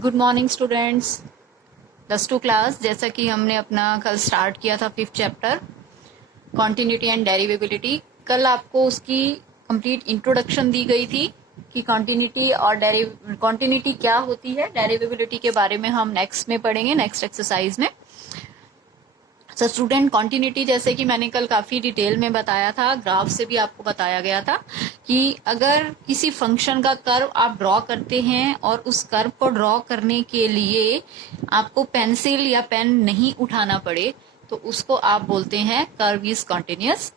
Good morning students. +2 class, जैसा कि हमने अपना कल स्टार्ट किया था 5th चैप्टर कॉन्टिन्यूटी एंड डेरिवेबिलिटी। कल आपको उसकी कंप्लीट इंट्रोडक्शन दी गई थी कि कॉन्टिन्यूटी और कॉन्टिन्यूटी क्या होती है। डेरिवेबिलिटी के बारे में हम नेक्स्ट में पढ़ेंगे, नेक्स्ट एक्सरसाइज में। तो स्टूडेंट, कॉन्टिन्यूटी जैसे कि मैंने कल काफी डिटेल में बताया था, ग्राफ से भी आपको बताया गया था कि अगर किसी फंक्शन का कर्व आप ड्रॉ करते हैं और उस कर्व को ड्रॉ करने के लिए आपको पेंसिल या पेन नहीं उठाना पड़े तो उसको आप बोलते हैं कर्व इज कॉन्टिन्यूअस।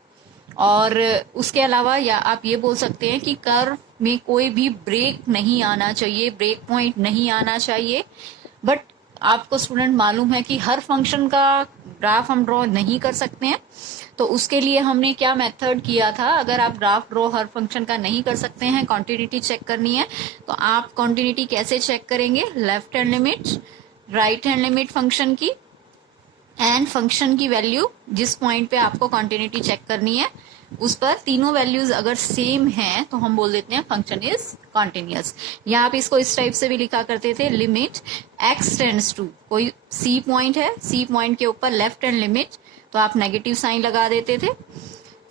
और उसके अलावा या आप ये बोल सकते हैं कि कर्व में कोई भी ब्रेक नहीं आना चाहिए, ब्रेक पॉइंट नहीं आना चाहिए। बट आपको स्टूडेंट मालूम है कि हर फंक्शन का ग्राफ हम ड्रॉ नहीं कर सकते हैं, तो उसके लिए हमने क्या मेथड किया था। अगर आप ग्राफ ड्रॉ हर फंक्शन का नहीं कर सकते हैं, कॉन्टिन्यूटी चेक करनी है, तो आप कॉन्टिन्यूटी कैसे चेक करेंगे? Left hand limit, right hand limit function की एंड फंक्शन की वैल्यू जिस पॉइंट पे आपको कॉन्टिन्यूटी चेक करनी है उस पर तीनों वैल्यूज अगर सेम हैं तो हम बोल देते हैं फंक्शन इज कॉन्टिन्यूअस। या आप इसको इस टाइप से भी लिखा करते थे, लिमिट x टेंड्स टू, कोई सी पॉइंट है, सी पॉइंट के ऊपर लेफ्ट हैंड लिमिट, तो आप नेगेटिव साइन लगा देते थे,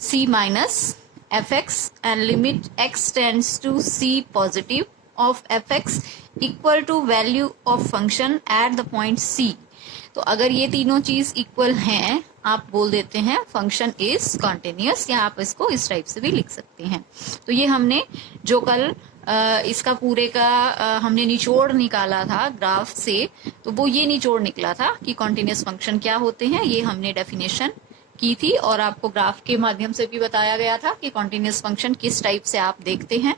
c minus F X and limit x tends to c positive of F X equal to value of function at the point c। तो अगर ये तीनों चीज इक्वल हैं आप बोल देते हैं फंक्शन इज कॉन्टिन्यूअस, या आप इसको इस टाइप से भी लिख सकते हैं। तो ये हमने जो कल इसका पूरे का हमने निचोड़ निकाला था ग्राफ से, तो वो ये निचोड़ निकला था कि कॉन्टिन्यूअस फंक्शन क्या होते हैं। ये हमने डेफिनेशन की थी और आपको ग्राफ के माध्यम से भी बताया गया था कि कॉन्टिन्यूअस फंक्शन किस टाइप से आप देखते हैं।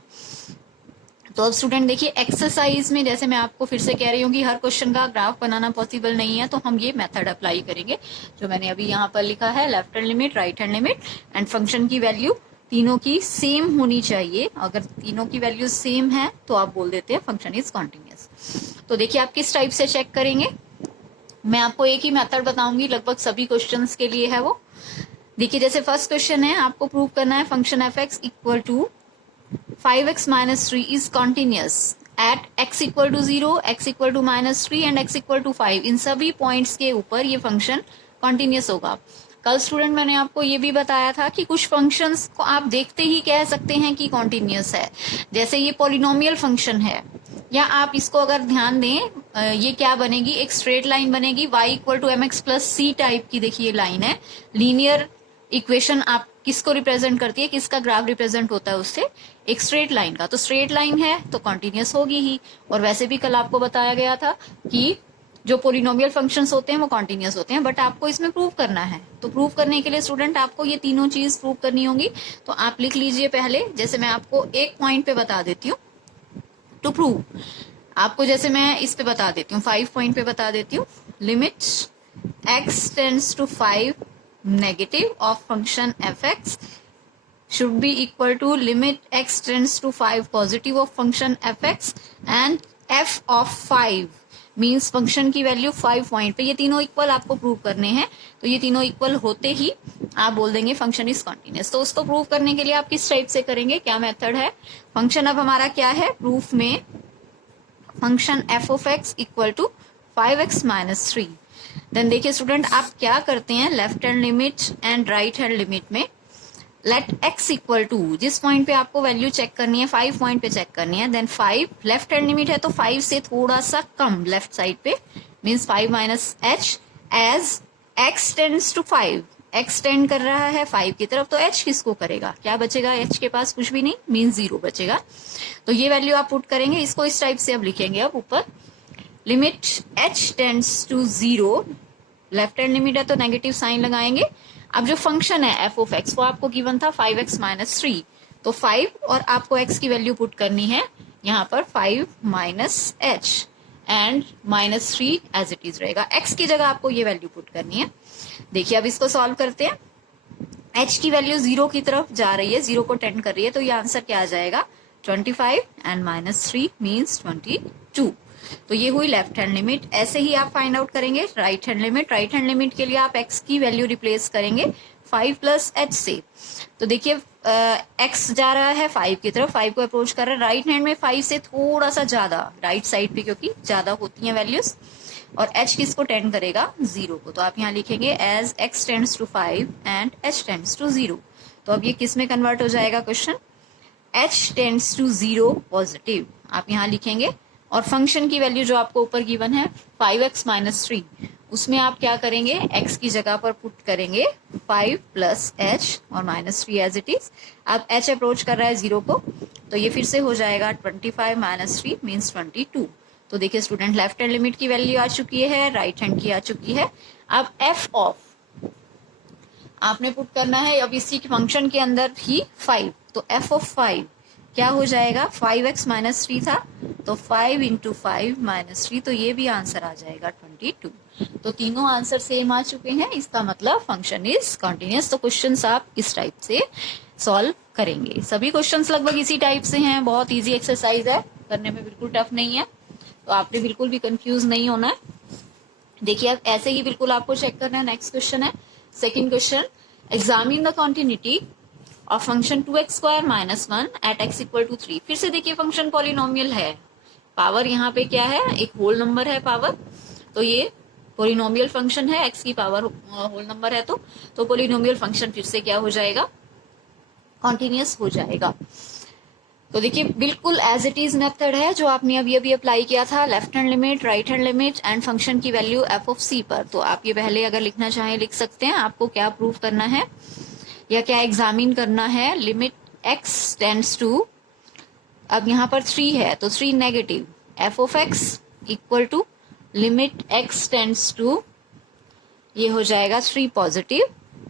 तो अब स्टूडेंट देखिए, एक्सरसाइज में जैसे मैं आपको फिर से कह रही हूँ कि हर क्वेश्चन का ग्राफ बनाना पॉसिबल नहीं है, तो हम ये मेथड अप्लाई करेंगे जो मैंने अभी यहाँ पर लिखा है। Left hand limit, right hand limit and function की वैल्यू तीनों की सेम होनी चाहिए। अगर तीनों की वैल्यू सेम है तो आप बोल देते हैं फंक्शन इज कॉन्टिन्यूअस। तो देखिए आप किस टाइप से चेक करेंगे। मैं आपको एक ही मेथड बताऊंगी, लगभग सभी क्वेश्चन के लिए है वो। देखिए जैसे फर्स्ट क्वेश्चन है, आपको प्रूव करना है function F X equal to 5x minus 3 is continuous at x equal to 0, x equal to minus 3 and x equal to 5। इन सभी पॉइंट्स के ऊपर ये फंक्शन कॉन्टिन्यूस होगा। कल स्टूडेंट मैंने आपको ये भी बताया था कि कुछ फंक्शंस को आप देखते ही कह सकते हैं कि कॉन्टिन्यूस है। जैसे ये पॉलिनोमियल फंक्शन है, या आप इसको अगर ध्यान दें, ये क्या बनेगी, एक स्ट्रेट लाइन बनेगी y equal to M X plus C type की। देखिए लाइन है, लीनियर इक्वेशन आप किसको रिप्रेजेंट करती है, किसका ग्राफ रिप्रेजेंट होता है उससे, एक स्ट्रेट लाइन का। तो स्ट्रेट लाइन है तो कॉन्टिन्यूस होगी ही। और वैसे भी कल आपको बताया गया था कि जो पोलिनोमियल फंक्शंस होते हैं वो कॉन्टिन्यूस होते हैं, बट आपको इसमें प्रूव करना है। तो प्रूव करने के लिए स्टूडेंट आपको ये तीनों चीज प्रूव करनी होगी। तो आप लिख लीजिए पहले, जैसे मैं आपको एक पॉइंट पे बता देती हूँ टू प्रूव। आपको जैसे मैं इस पे बता देती हूँ, 5 पॉइंट पे बता देती हूँ, limit x tends to 5 negative of function fx should be equal to limit x tends to 5 positive of function fx and f of 5 means function की वैल्यू 5 पॉइंट पे। ये तीनों इक्वल आपको प्रूव करने हैं, तो ये तीनों इक्वल होते ही आप बोल देंगे फंक्शन इज कॉन्टिन्यूअस। तो उसको प्रूव करने के लिए आप किस टाइप से करेंगे, क्या मेथड है। फंक्शन अब हमारा क्या है प्रूफ में, function f of x equal to 5x minus 3। Then देखिए स्टूडेंट आप क्या करते हैं, left hand limit and right hand limit में लेट x इक्वल टू, जिस पॉइंट पे आपको वैल्यू चेक करनी है 5 पॉइंट पे चेक करनी है, देन 5 लेफ्ट हैंड लिमिट है तो 5 से थोड़ा सा कम लेफ्ट साइड पे, means 5 minus h as x tends to 5। x tend कर रहा है 5 की तरफ, तो h किसको करेगा, क्या बचेगा, h के पास कुछ भी नहीं, मीन्स 0 बचेगा। तो ये वैल्यू आप पुट करेंगे, इसको इस टाइप से अब लिखेंगे। अब ऊपर limit h tends to 0, left hand limit है तो नेगेटिव साइन लगाएंगे। अब जो फंक्शन है f ऑफ x वो आपको गिवन था 5x माइनस 3, तो 5 और आपको x की वैल्यू पुट करनी है यहाँ पर 5 minus h and minus 3 as it is रहेगा। x की जगह आपको ये वैल्यू पुट करनी है। देखिए अब इसको सॉल्व करते हैं, h की वैल्यू 0 की तरफ जा रही है, 0 को टेंड कर रही है, तो ये आंसर क्या आ जाएगा 25 एंड माइनस 3 मीन्स 22। तो ये हुई लेफ्ट हैंड लिमिट। ऐसे ही आप फाइंड आउट करेंगे right hand limit. Right hand limit के लिए आप x की वैल्यू रिप्लेस करेंगे 5 प्लस h से। तो देखिए एक्स जा रहा है 5 की तरफ, 5 को अप्रोच कर रहा है, राइट हैंड में 5 से थोड़ा सा ज्यादा राइट साइड पे, क्योंकि ज्यादा होती हैं वैल्यूज, और एच किसको टेंड करेगा 0 को, तो आप यहाँ लिखेंगे as X tends to 5 and H tends to 0। तो अब ये किस में कन्वर्ट हो जाएगा question, H tends to 0 positive, आप यहाँ लिखेंगे। और फंक्शन की वैल्यू जो आपको ऊपर गिवन है 5x माइनस 3, उसमें आप क्या करेंगे, x की जगह पर पुट करेंगे 5 प्लस एच और माइनस 3 एज इट इज। अब h अप्रोच कर रहा है 0 को, तो ये फिर से हो जाएगा 25 माइनस 3 मीन्स 22। तो देखिए स्टूडेंट, लेफ्ट हैंड लिमिट की वैल्यू आ चुकी है, राइट हैंड की आ चुकी है। अब f ऑफ आपने पुट करना है, अब इसी फंक्शन के अंदर ही 5, तो f ऑफ 5 क्या हो जाएगा, 5x माइनस 3 था, तो 5 इंटू 5 माइनस 3, तो ये भी आंसर आ जाएगा 22। तो तीनों आंसर सेम आ चुके हैं, इसका मतलब फंक्शन इज कॉन्टिन्यूअस। तो क्वेश्चंस आप इस टाइप से सॉल्व करेंगे। सभी क्वेश्चंस लगभग इसी टाइप से हैं, बहुत इजी एक्सरसाइज है, करने में बिल्कुल टफ नहीं है, तो आपने बिल्कुल भी कंफ्यूज नहीं होना है। देखिए अब ऐसे ही बिल्कुल आपको चेक करना है। नेक्स्ट क्वेश्चन है, second question, examine the quantity of function 2x square minus 1 at x equal to 3। फिर से देखिए फंक्शन पॉलिनोमियल है, पावर यहाँ पे क्या है, एक होल नंबर है पावर, तो ये पॉलिनोमियल फंक्शन है, x की पावर होल नंबर है, तो पॉलिनोमियल फंक्शन फिर से क्या हो जाएगा, कॉन्टिन्यूअस हो जाएगा। तो देखिए बिल्कुल एज इट इज मेथड है जो आपने अभी अभी अप्लाई किया था, left hand limit, right hand limit and function की वैल्यू f ऑफ c पर। तो आप ये पहले अगर लिखना चाहें लिख सकते हैं। आपको क्या प्रूव करना है या क्या एग्जामिन करना है, लिमिट x टेंड्स टू, अब यहाँ पर 3 है तो 3 negative, f of x equal to limit x tends to, ये हो जाएगा 3 positive,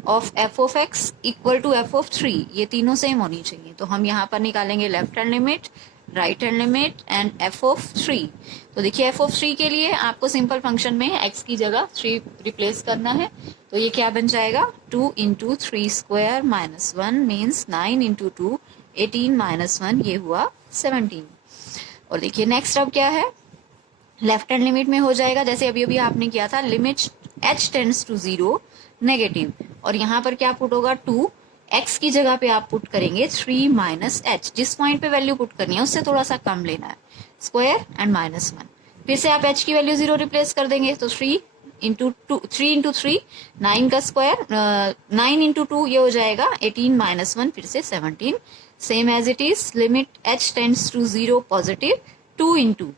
of f of x equal to f of 3, ये तीनों सेम होनी चाहिए। तो हम यहाँ पर निकालेंगे left hand limit, right hand limit and f of 3। तो देखिए f ऑफ 3 के लिए आपको सिंपल फंक्शन में x की जगह 3 रिप्लेस करना है, तो ये क्या बन जाएगा, 2 into 3 square minus 1 means 9 into 2 18 minus 1, ये हुआ 17। और देखिए नेक्स्ट अब क्या है, लेफ्ट हैंड लिमिट में हो जाएगा जैसे अभी अभी आपने किया था, limit h tends to 0 negative, और यहाँ पर क्या पुट होगा, 2, x की जगह पे आप पुट करेंगे 3 माइनस एच, जिस पॉइंट पे वैल्यू पुट करनी है उससे थोड़ा सा कम लेना है, स्क्वायर एंड माइनस 1, फिर से आप h की वैल्यू 0 रिप्लेस कर देंगे, तो 3 इंटू 3 9 का स्क्वायर 9 इंटू 2 ये हो जाएगा 18 माइनस 1 फिर से 17, same as it is, limit h tends to 0 positive, 2 into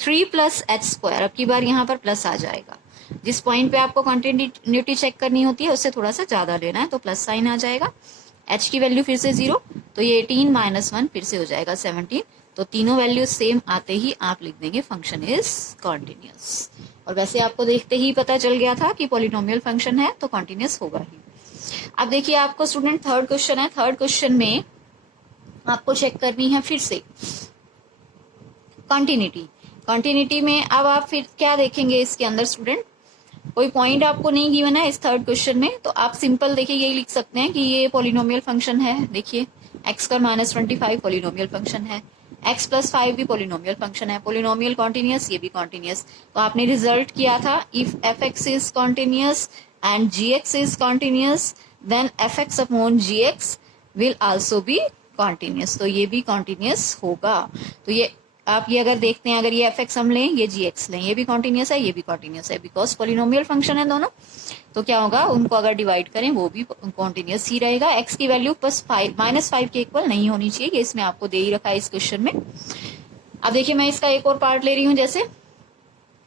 3 plus H square, अब की बार यहाँ पर प्लस आ जाएगा, जिस पॉइंट पे आपको कॉन्टिन्यूटी चेक करनी होती है उससे थोड़ा सा ज्यादा लेना है, तो प्लस साइन आ जाएगा, h की वैल्यू फिर से 0, तो ये 18 माइनस 1 फिर से हो जाएगा 17। तो तीनों वैल्यू सेम आते ही आप लिख देंगे फंक्शन इज कॉन्टिन्यूअस। और वैसे आपको देखते ही पता चल गया था कि पॉलिनोमियल फंक्शन है तो कॉन्टिन्यूअस होगा ही। अब देखिए आपको स्टूडेंट थर्ड क्वेश्चन है, थर्ड क्वेश्चन में आपको चेक करनी है फिर से कॉन्टिन्यूटी में। अब आप फिर क्या देखेंगे इसके अंदर स्टूडेंट, कोई पॉइंट आपको नहीं गिवन है इस थर्ड क्वेश्चन में, तो आप सिंपल देखिए यही लिख सकते हैं कि ये पॉलिनोमियल फंक्शन है। देखिए x का माइनस 25 पॉलिनोमियल फंक्शन है, x प्लस 5 भी पॉलिनोमियल फंक्शन है, पॉलिनोमियल कॉन्टिन्यूअस, ये भी कॉन्टिन्यूअस। तो आपने रिजल्ट किया था, if fx is continuous and gx is continuous then fx upon gx will also be continuous, तो ये भी कॉन्टिन्यूअस होगा। तो ये आप ये अगर देखते हैं, अगर ये fx हम लें, ये gx लें, ये भी कॉन्टिन्यूअस है, ये भी कॉन्टिन्यूअस है, बिकॉज पॉलिनोमियल फंक्शन है दोनों। तो क्या होगा, उनको अगर डिवाइड करें वो भी कॉन्टिन्यूअस ही रहेगा। x की वैल्यू प्लस 5 माइनस 5 के इक्वल नहीं होनी चाहिए, ये इसमें आपको दे ही रखा है इस क्वेश्चन में। अब देखिए मैं इसका एक और पार्ट ले रही हूँ, जैसे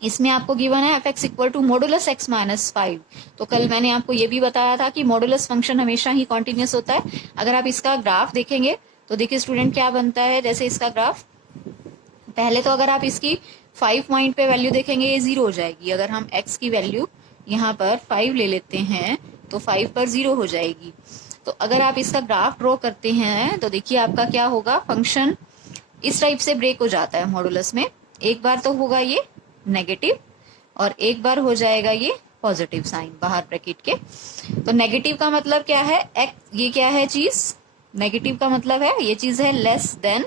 इसमें आपको गिवन है fx equal to modulus x minus 5। तो कल मैंने आपको ये भी बताया था कि मॉडुलस फंक्शन हमेशा ही कॉन्टिन्यूअस होता है। अगर आप इसका ग्राफ देखेंगे तो देखिए स्टूडेंट क्या बनता है, जैसे इसका ग्राफ, पहले तो अगर आप इसकी 5 पॉइंट पे वैल्यू देखेंगे ये 0 हो जाएगी। अगर हम x की वैल्यू यहाँ पर 5 ले लेते हैं तो 5 पर 0 हो जाएगी। तो अगर आप इसका ग्राफ ड्रॉ करते हैं तो देखिए आपका क्या होगा, फंक्शन इस टाइप से ब्रेक हो जाता है मॉडुलस में। एक बार तो होगा ये नेगेटिव और एक बार हो जाएगा ये पॉजिटिव साइन बाहर ब्रैकेट के। तो नेगेटिव का मतलब क्या है, ये क्या है चीज, नेगेटिव का मतलब है ये चीज है लेस देन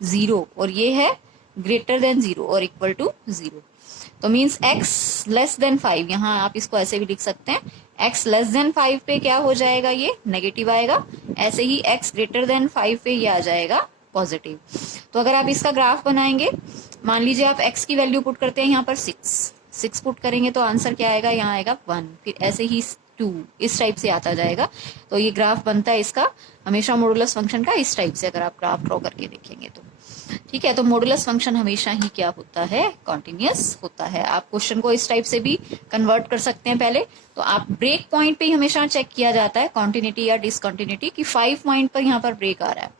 0 और ये है ग्रेटर देन 0 और इक्वल टू 0। तो मीन्स x लेस देन 5, यहाँ आप इसको ऐसे भी लिख सकते हैं, x लेस देन 5 पे क्या हो जाएगा, ये नेगेटिव आएगा। ऐसे ही x ग्रेटर देन 5 पे ये आ जाएगा पॉजिटिव। तो अगर आप इसका ग्राफ बनाएंगे, मान लीजिए आप x की वैल्यू पुट करते हैं यहाँ पर 6 पुट करेंगे तो आंसर क्या आएगा, यहाँ आएगा 1, फिर ऐसे ही 2, इस टाइप से आता जाएगा। तो ये ग्राफ बनता है इसका हमेशा मॉडुलस फंक्शन का इस टाइप से, अगर आप ग्राफ ड्रॉ करके देखेंगे तो। ठीक है, तो मॉडुलस फंक्शन हमेशा ही क्या होता है, कॉन्टिन्यूअस होता है। आप क्वेश्चन को इस टाइप से भी कन्वर्ट कर सकते हैं पहले। तो आप ब्रेक पॉइंट पे ही हमेशा चेक किया जाता है कॉन्टिन्यूटी या डिसकॉन्टिन्यूटी कि 5 पॉइंट पर यहाँ पर ब्रेक आ रहा है।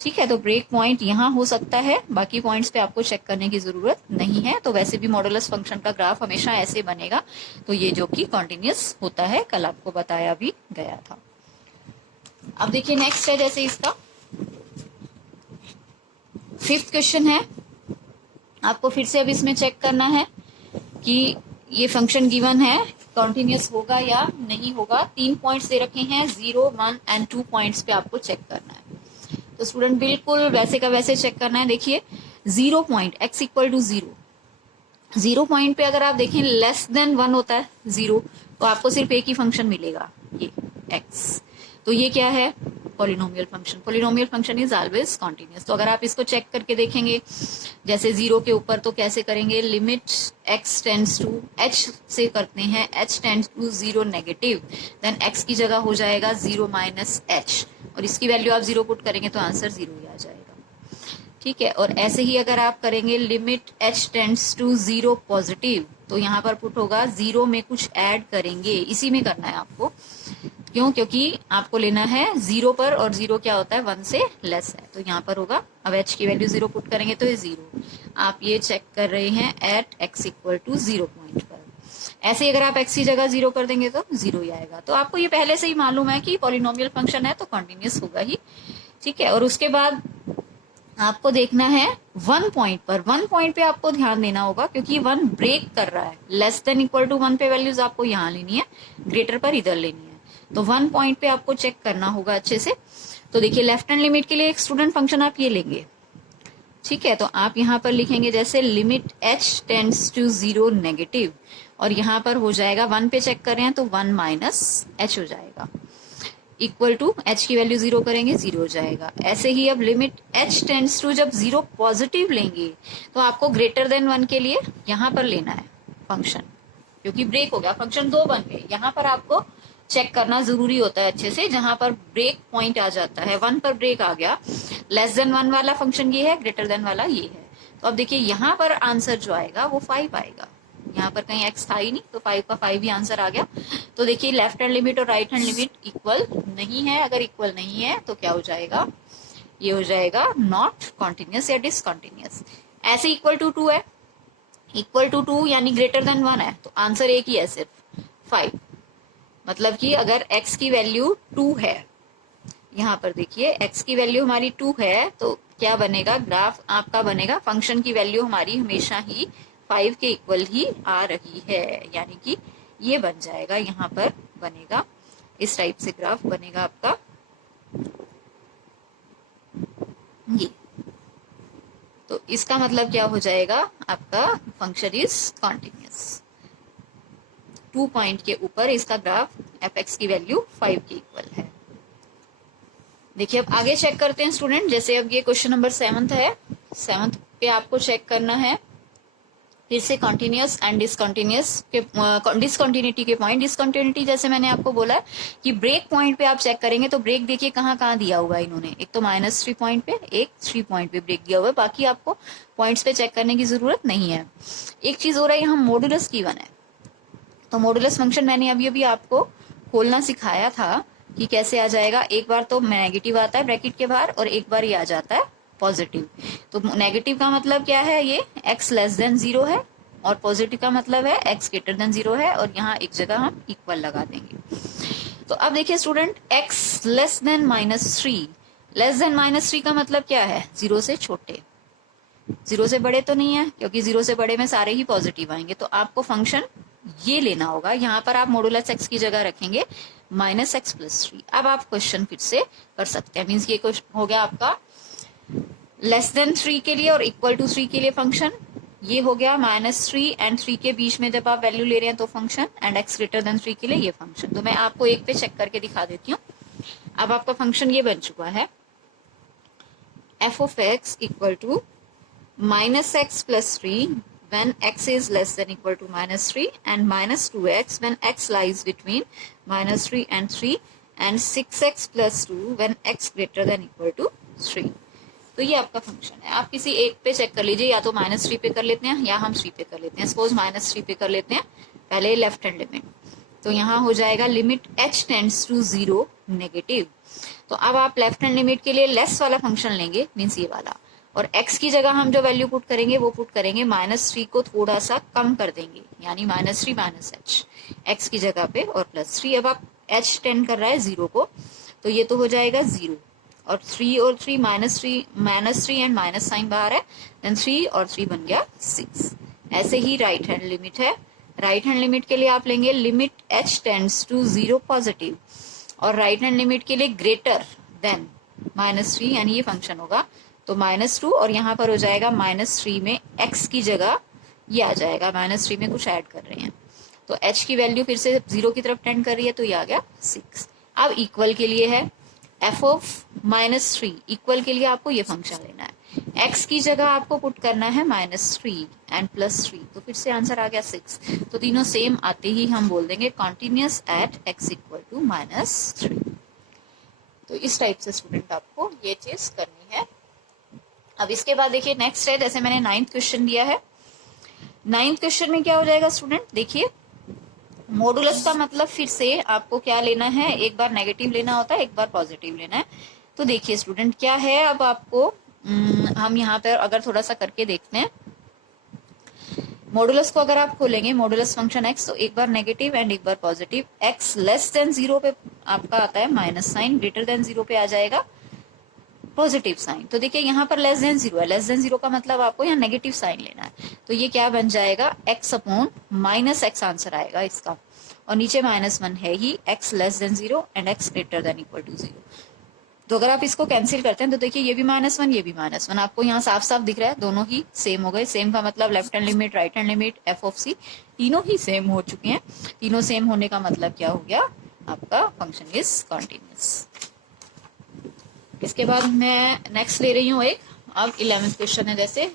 ठीक है, तो ब्रेक पॉइंट यहाँ हो सकता है, बाकी पॉइंट्स पे आपको चेक करने की जरूरत नहीं है। तो वैसे भी मॉडुलस फंक्शन का ग्राफ हमेशा ऐसे बनेगा, तो ये जो कि कॉन्टिन्यूअस होता है, कल आपको बताया भी गया था। अब देखिए नेक्स्ट है, जैसे इसका 5th क्वेश्चन है। आपको फिर से अब इसमें चेक करना है कि ये फंक्शन गिवन है, कॉन्टिन्यूअस होगा या नहीं होगा। 3 पॉइंट्स दे रखे हैं, 0, 1 एंड 2 पॉइंट्स पे आपको चेक करना है। तो स्टूडेंट बिल्कुल वैसे का वैसे चेक करना है। देखिए 0 point x equal to 0, 0 point पे अगर आप देखें लेस देन 1 होता है 0, तो आपको सिर्फ एक ही फंक्शन मिलेगा, ये x। तो ये क्या है, polynomial function. Polynomial function is always continuous. तो अगर आप इसको चेक करके देखेंगे, जैसे 0 के ऊपर तो कैसे करेंगे, limit x tends to h से करते हैं, h tends to 0 negative, then x की जगह हो जाएगा 0 माइनस h, और इसकी वैल्यू आप 0 पुट करेंगे तो आंसर 0 ही आ जाएगा। ठीक है, और ऐसे ही अगर आप करेंगे limit h tends to 0 positive, तो यहाँ पर पुट होगा 0 में कुछ ऐड करेंगे, इसी में करना है आपको। क्यों, क्योंकि आपको लेना है 0 पर, और 0 क्या होता है 1 से लेस है, तो यहाँ पर होगा। अब h की वैल्यू 0 पुट करेंगे तो ये 0। आप ये चेक कर रहे हैं at x equal to 0 point पर। ऐसे ही अगर आप x की जगह 0 कर देंगे तो 0 ही आएगा। तो आपको ये पहले से ही मालूम है कि पॉलिनोमियल फंक्शन है तो कॉन्टिन्यूअस होगा ही। ठीक है, और उसके बाद आपको देखना है 1 पॉइंट पर। 1 पॉइंट पे आपको ध्यान देना होगा, क्योंकि 1 ब्रेक कर रहा है। लेस देन इक्वल टू 1 पे वैल्यूज आपको यहाँ लेनी है, ग्रेटर पर इधर लेनी है। तो 1 पॉइंट पे आपको चेक करना होगा अच्छे से। तो देखिए लेफ्ट हैंड लिमिट के लिए एक स्टूडेंट फंक्शन आप ये लेंगे। ठीक है, तो आप यहाँ पर लिखेंगे जैसे limit h tends to 0 negative, और यहाँ पर हो जाएगा 1 पे चेक कर रहे हैं तो 1 माइनस h हो जाएगा, इक्वल टू h की वैल्यू 0 करेंगे 0 हो जाएगा। ऐसे ही अब लिमिट h टेंड्स टू जब 0 पॉजिटिव लेंगे तो आपको ग्रेटर देन 1 के लिए यहाँ पर लेना है फंक्शन, क्योंकि ब्रेक हो गया, फंक्शन 2 बन गए। यहाँ पर आपको चेक करना जरूरी होता है अच्छे से, जहां पर ब्रेक पॉइंट आ जाता है। 1 पर ब्रेक आ गया, लेस देन 1 वाला फंक्शन ये है, ग्रेटर देन वाला ये है। तो अब देखिए यहाँ पर आंसर जो आएगा वो 5 आएगा। यहाँ पर कहीं x था ही नहीं, तो 5 का 5 ही आंसर आ गया। तो देखिए लेफ्ट हैंड लिमिट और राइट हैंड लिमिट इक्वल नहीं है। अगर इक्वल नहीं है तो क्या हो जाएगा, ये हो जाएगा नॉट कॉन्टिन्यूअस या डिसकॉन्टिन्यूअस। ऐसे इक्वल टू 2 है, इक्वल टू 2 यानी ग्रेटर देन 1 है, तो आंसर एक ही है सिर्फ 5। मतलब कि अगर x की वैल्यू 2 है, यहाँ पर देखिए x की वैल्यू हमारी 2 है, तो क्या बनेगा, ग्राफ आपका बनेगा, फंक्शन की वैल्यू हमारी हमेशा ही 5 के इक्वल ही आ रही है, यानी कि ये बन जाएगा, यहाँ पर बनेगा, इस टाइप से ग्राफ बनेगा आपका ये। तो इसका मतलब क्या हो जाएगा, आपका फंक्शन इज कॉन्टिन्यूअस। 2 पॉइंट के ऊपर इसका ग्राफ fx की वैल्यू 5 के इक्वल है। देखिए अब आगे चेक करते हैं स्टूडेंट। जैसे अब ये क्वेश्चन नंबर 7th है, 7th पे आपको चेक करना है फिर से कॉन्टिन्यूअस एंड डिसकंटिन्यूअस के डिसकंटिन्यूटी के पॉइंट। डिसकंटिन्यूटी जैसे मैंने आपको बोला कि ब्रेक पॉइंट पे आप चेक करेंगे तो ब्रेक देखिए कहाँ कहाँ दिया हुआ है इन्होंने, एक तो -3 पॉइंट पे, एक 3 पॉइंट पे ब्रेक दिया हुआ है, बाकी आपको पॉइंट्स पे चेक करने की जरूरत नहीं है। एक चीज हो रहा है, यहाँ मॉडुलस गिवन है, तो मॉडुलस फंक्शन मैंने अभी अभी आपको खोलना सिखाया था कि कैसे आ जाएगा। एक बार तो नेगेटिव आता है ब्रैकेट के बाहर, और एक बार ये आ जाता है पॉजिटिव। तो नेगेटिव का मतलब क्या है, ये x लेस देन 0 है, और पॉजिटिव का मतलब है x ग्रेटर देन 0 है, और यहाँ एक जगह हम इक्वल लगा देंगे। तो अब देखिए student, x less then -3, less than -3 का मतलब क्या है, 0 से छोटे, 0 से बड़े तो नहीं है, क्योंकि 0 से बड़े में सारे ही पॉजिटिव आएंगे। तो आपको फंक्शन ये लेना होगा, यहाँ पर आप मॉडुलस x की जगह रखेंगे -x+3। अब आप क्वेश्चन फिर से कर सकते हैं, मीन्स ये क्वेश्चन हो गया आपका लेस देन 3 के लिए और इक्वल टू 3 के लिए फंक्शन, ये हो गया -3 एंड 3 के बीच में जब आप वैल्यू ले रहे हैं तो function, and x greater then 3 के लिए ये फंक्शन। तो मैं आपको एक पे चेक करके दिखा देती हूँ। अब आपका फंक्शन ये बन चुका है, f of x equal to -x plus 3 when x is less than equal to -3 and -2x when x lies between -3 and 3 and 6x plus 2 when x greater than equal to 3। तो ये आपका function है। आप किसी एक पे check कर लीजिए, या तो -3 पे कर लेते हैं या हम 3 पे कर लेते हैं। सपोज -3 पे कर लेते हैं पहले लेफ्ट हैंड लिमिट, तो यहाँ हो जाएगा limit h tends to 0 negative. तो अब आप लेफ्ट हैंड लिमिट के लिए लेस वाला फंक्शन लेंगे, मीन्स ये वाला, और x की जगह हम जो वैल्यू पुट करेंगे वो पुट करेंगे -3 को थोड़ा सा कम कर देंगे, यानी -3 -h x की जगह पे और +3। अब आप h टेंड कर रहा है 0 को, तो ये तो हो जाएगा 0 और 3 और 3 -3 एंड माइनस साइन बाहर है, देन 3 और 3 बन गया 6। ऐसे ही राइट हैंड लिमिट है। राइट हैंड लिमिट के लिए आप लेंगे limit h tends to 0 positive, और राइट हैंड लिमिट के लिए ग्रेटर देन -3, यानी ये फंक्शन होगा तो -2, और यहाँ पर हो जाएगा -3 में x की जगह ये आ जाएगा, -3 में कुछ ऐड कर रहे हैं तो h की वैल्यू फिर से 0 की तरफ टेंड कर रही है, तो ये आ गया 6। अब इक्वल के लिए है f ऑफ -3, इक्वल के लिए आपको ये फंक्शन लेना है। x की जगह आपको पुट करना है -3 एंड +3, तो फिर से आंसर आ गया 6। तो तीनों सेम आते ही हम बोल देंगे continuous at x equal to -3। तो इस टाइप से स्टूडेंट आपको ये चीज करनी है। अब इसके बाद देखिए नेक्स्ट है, जैसे मैंने 9th क्वेश्चन दिया है। 9th क्वेश्चन में क्या हो जाएगा स्टूडेंट, देखिए मॉडुलस का मतलब फिर से आपको क्या लेना है, एक बार नेगेटिव लेना होता है, एक बार पॉजिटिव लेना है। तो देखिए स्टूडेंट क्या है, अब आपको हम यहाँ पर अगर थोड़ा सा करके देखते हैं, मॉडुलस को अगर आप खोलेंगे मॉडुलस फंक्शन x, तो एक बार नेगेटिव एंड एक बार पॉजिटिव। x लेस देन 0 पे आपका आता है माइनस साइन, ग्रेटर देन 0 पे आ जाएगा पॉजिटिव साइन। तो देखिए यहाँ पर लेस देन 0 है, लेस देन 0 का मतलब आपको यहाँ नेगेटिव साइन लेना है, तो ये क्या बन जाएगा x अपॉन -x आंसर आएगा इसका, और नीचे -1 है ही, x less than 0 and x greater than equal to 0। तो अगर आप इसको कैंसिल करते हैं तो देखिए ये भी -1 ये भी -1, आपको यहाँ साफ साफ दिख रहा है, दोनों ही सेम हो गए। सेम का मतलब left hand limit, right hand limit, f of c तीनों ही सेम हो चुके हैं। तीनों सेम होने का मतलब क्या हो गया, आपका फंक्शन इज कॉन्टिन्यूअस। इसके बाद मैं नेक्स्ट ले रही हूँ एक, अब 11th क्वेश्चन है। जैसे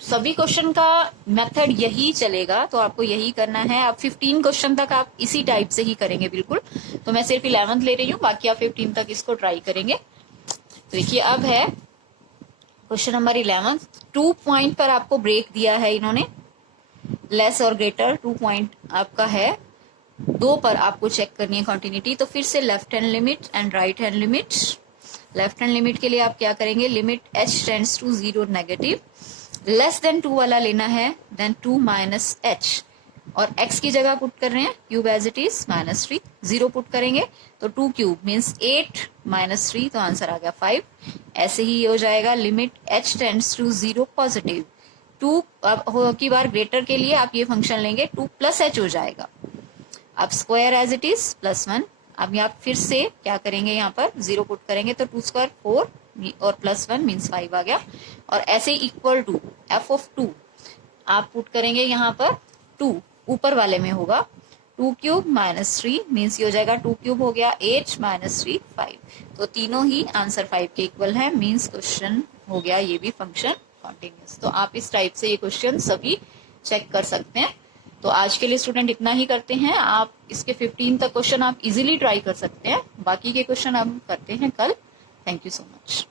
सभी क्वेश्चन का मेथड यही चलेगा, तो आपको यही करना है। अब 15 क्वेश्चन तक आप इसी टाइप से ही करेंगे बिल्कुल, तो मैं सिर्फ 11th ले रही हूँ, बाकी आप 15 तक इसको ट्राई करेंगे। तो देखिए अब है क्वेश्चन नंबर 11। 2 पॉइंट पर आपको ब्रेक दिया है इन्होंने, लेस और ग्रेटर 2 पॉइंट आपका है, 2 पर आपको चेक करनी है कॉन्टिन्यूटी। तो फिर से left hand limit and right hand limit. Left hand limit के लिए आप क्या करेंगे, limit h tends to 0 negative, less than 2 वाला लेना है, देन 2 -h, और x की जगह पुट कर रहे हैं cube as it is -3, 0 put करेंगे तो 2 क्यूब मीन्स 8 -3, तो आंसर आ गया 5। ऐसे ही हो जाएगा limit h tends to 0 positive, 2 की बार ग्रेटर के लिए आप ये फंक्शन लेंगे, 2 + h हो जाएगा। अब स्क्वायर एज इट इज +1, अब आप फिर से क्या करेंगे, यहाँ पर 0 पुट करेंगे तो 2 स्क्वायर 4 और +1 मीन्स 5 आ गया। और ऐसे इक्वल टू f ऑफ 2 आप पुट करेंगे यहाँ पर 2 ऊपर वाले में होगा, 2 क्यूब -3 मीन्स ये हो जाएगा 2 क्यूब हो गया 8 -3 5। तो तीनों ही आंसर 5 के इक्वल है, मीन्स क्वेश्चन हो गया ये भी फंक्शन कॉन्टिन्यूअस। तो आप इस टाइप से ये क्वेश्चन सभी चेक कर सकते हैं। तो आज के लिए स्टूडेंट इतना ही करते हैं। आप इसके 15 तक क्वेश्चन आप इजीली ट्राई कर सकते हैं, बाकी के क्वेश्चन हम करते हैं कल। Thank you so much.